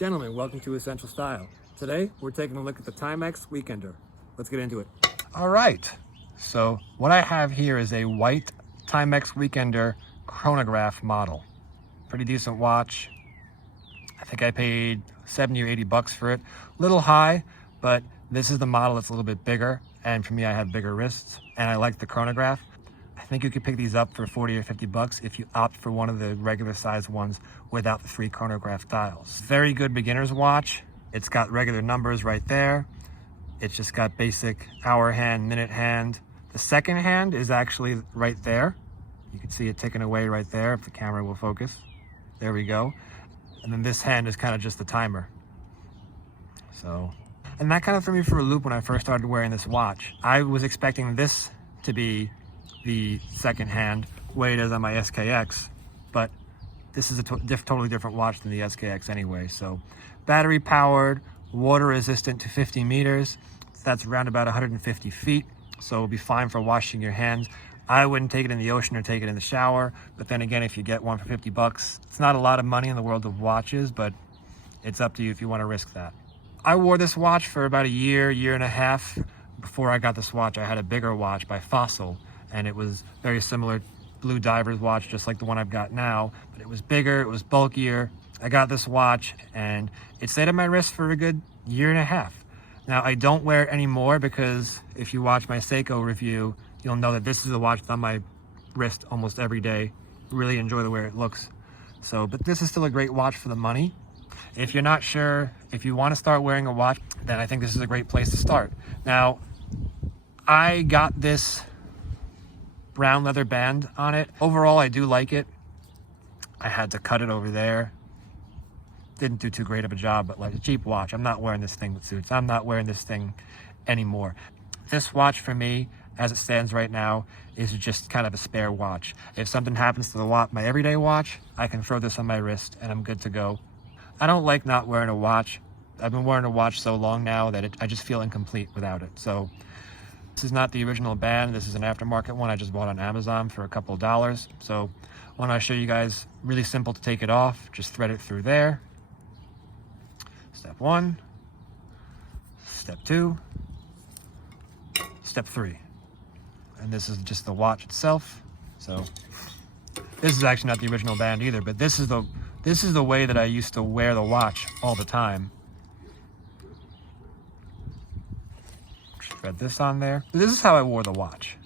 Gentlemen, welcome to Essential Style. Today, we're taking a look at the Timex Weekender. Let's get into it. All right, so what I have here is a white Timex Weekender chronograph model. Pretty decent watch. I think I paid 70 or 80 bucks for it. Little high, but this is the model that's a little bit bigger. And for me, I have bigger wrists and I like the chronograph. I think you could pick these up for 40 or 50 bucks if you opt for one of the regular size ones without the 3 chronograph dials. Very good beginner's watch. It's got regular numbers right there. It's just got basic hour hand, minute hand. The second hand is actually right there. You can see it ticking away right there if the camera will focus. There we go. And then this hand is kind of just the timer. So, and that kind of threw me for a loop when I first started wearing this watch. I was expecting this to be the second hand, way it is on my SKX, but this is a totally different watch than the SKX anyway. So battery powered, water resistant to 50 meters. That's around about 150 feet. So it'll be fine for washing your hands. I wouldn't take it in the ocean or take it in the shower. But then again, if you get one for 50 bucks, it's not a lot of money in the world of watches, but it's up to you if you want to risk that. I wore this watch for about a year and a half. Before I got this watch, I had a bigger watch by Fossil, and it was very similar blue diver's watch, just like the one I've got now, but it was bigger, it was bulkier. I got this watch and it stayed on my wrist for a good year and a half. Now I don't wear it anymore because if you watch my Seiko review, you'll know that this is a watch that's on my wrist almost every day. Really enjoy the way it looks. So, but this is still a great watch for the money. If you're not sure, if you want to start wearing a watch, then I think this is a great place to start. Now, I got this brown leather band on it. Overall, I do like it. I had to cut it over there. Didn't do too great of a job, but like a cheap watch. I'm not wearing this thing with suits. I'm not wearing this thing anymore. This watch for me, as it stands right now, is just kind of a spare watch. If something happens to my everyday watch, I can throw this on my wrist and I'm good to go. I don't like not wearing a watch. I've been wearing a watch so long now that I just feel incomplete without it. So this is not the original band. This is an aftermarket one I just bought on Amazon for a couple of dollars. So when I show you guys, really simple to take it off. Just thread it through there. Step 1, step 2, step 3. And this is just the watch itself. So this is actually not the original band either, but this is the way that I used to wear the watch all the time. Thread this on there. This is how I wore the watch.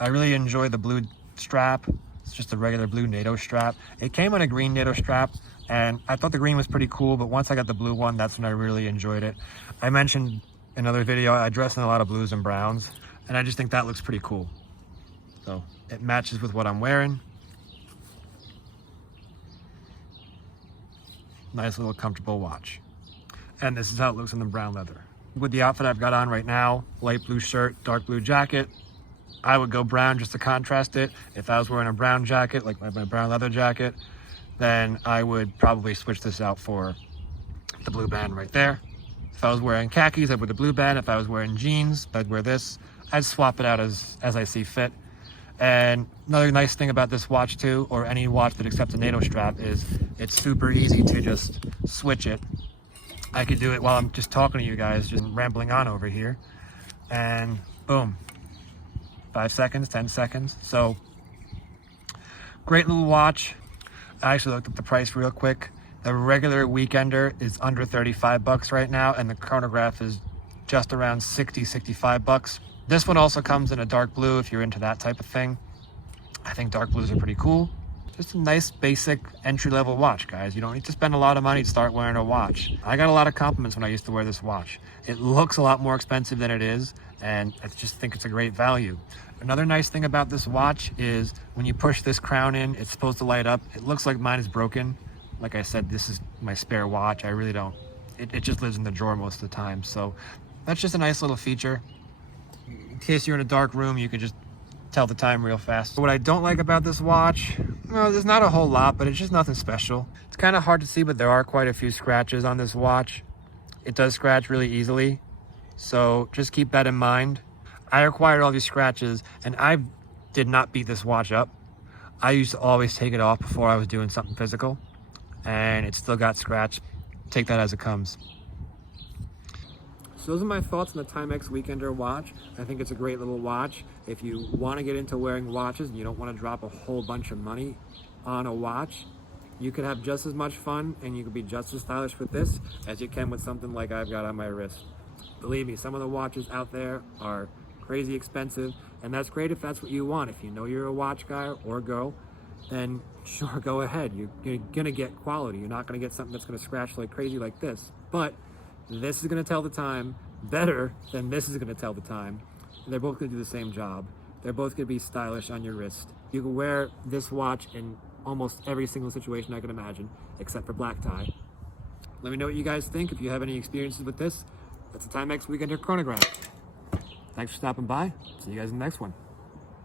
I really enjoy the blue strap. It's just a regular blue NATO strap. It came on a green NATO strap, and I thought the green was pretty cool, but once I got the blue one, that's when I really enjoyed it. I mentioned in another video, I dress in a lot of blues and browns, and I just think that looks pretty cool. So it matches with what I'm wearing. Nice little comfortable watch. And this is how it looks in the brown leather. With the outfit I've got on right now, light blue shirt, dark blue jacket, I would go brown just to contrast it. If I was wearing a brown jacket, like my brown leather jacket, then I would probably switch this out for the blue band right there. If I was wearing khakis, I'd wear the blue band. If I was wearing jeans, I'd wear this. I'd swap it out as I see fit. And another nice thing about this watch too, or any watch that accepts a NATO strap, is it's super easy to just switch it. I could do it while I'm just talking to you guys, just rambling on over here. And boom, 5 seconds, 10 seconds. So great little watch. I actually looked up the price real quick. The regular Weekender is under 35 bucks right now, and the chronograph is just around 60, 65 bucks. This one also comes in a dark blue if you're into that type of thing. I think dark blues are pretty cool. Just a nice basic entry-level watch, guys. You don't need to spend a lot of money to start wearing a watch. I got a lot of compliments when I used to wear this watch. It looks a lot more expensive than it is, and I just think it's a great value. Another nice thing about this watch is when you push this crown in, it's supposed to light up. It looks like mine is broken. Like I said, this is my spare watch. I really don't. It just lives in the drawer most of the time. So that's just a nice little feature. In case you're in a dark room, you can just tell the time real fast. What I don't like about this watch, well, there's not a whole lot, but it's just nothing special. It's kind of hard to see, but there are quite a few scratches on this watch. It does scratch really easily, so just keep that in mind. I acquired all these scratches, and I did not beat this watch up. I used to always take it off before I was doing something physical, and it still got scratched take that as it comes. So those are my thoughts on the Timex Weekender watch. I think it's a great little watch. If you want to get into wearing watches and you don't want to drop a whole bunch of money on a watch, you could have just as much fun and you could be just as stylish with this as you can with something like I've got on my wrist. Believe me, some of the watches out there are crazy expensive, and that's great if that's what you want. If you know you're a watch guy or girl, then sure, go ahead. You're gonna get quality. You're not gonna get something that's gonna scratch like crazy like this. But this is gonna tell the time better than this is gonna tell the time. They're both gonna do the same job. They're both gonna be stylish on your wrist. You can wear this watch in almost every single situation I can imagine, except for black tie. Let me know what you guys think. If you have any experiences with this, that's a Timex Weekender chronograph. Thanks for stopping by. See you guys in the next one.